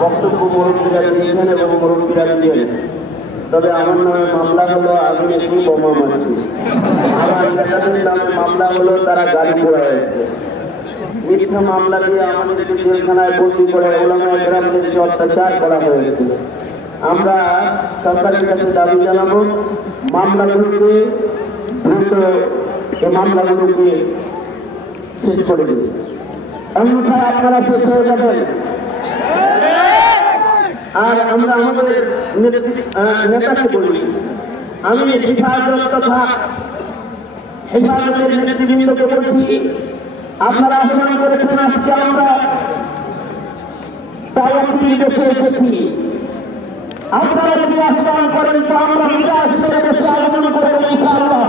বক্তব্য মুরব্বীরা দিয়েছেন এবং মুরব্বীরা দিয়েছেন। তবে আমার নামে মামলা হলো আমি একটু বোমা মারছি, আমার নেতাদের নামে মামলা হলো তারা গাড়ি পোড়াইছে। মিথ্যা মামলা দিয়ে আমাদেরকে জেলখানায় বন্দী করে ওলামায়ে কেরামদেরকে অত্যাচার করা হয়েছে। আমরা সরকারের কাছে দাবি জানাবো মামলাগুলোকে দ্রুত মামলাগুলোকে শেষ করে দিন, অন্যথায় আপনারা শেষ হয়ে যাবেন। আর আমরা আমাদের নেতাকে বলি, আমি হেফাজত তথা হেফাজতের নেতৃবৃন্দকে বলছি, আপনারা আহ্বান করেছেন আজকে আমরা তাওয়াক্কুল দেশে এসেছি। আপনারা যদি আহ্বান করেন তো আমরা বিকাশ করে দেশে আগমন করবো ইনশাআল্লাহ।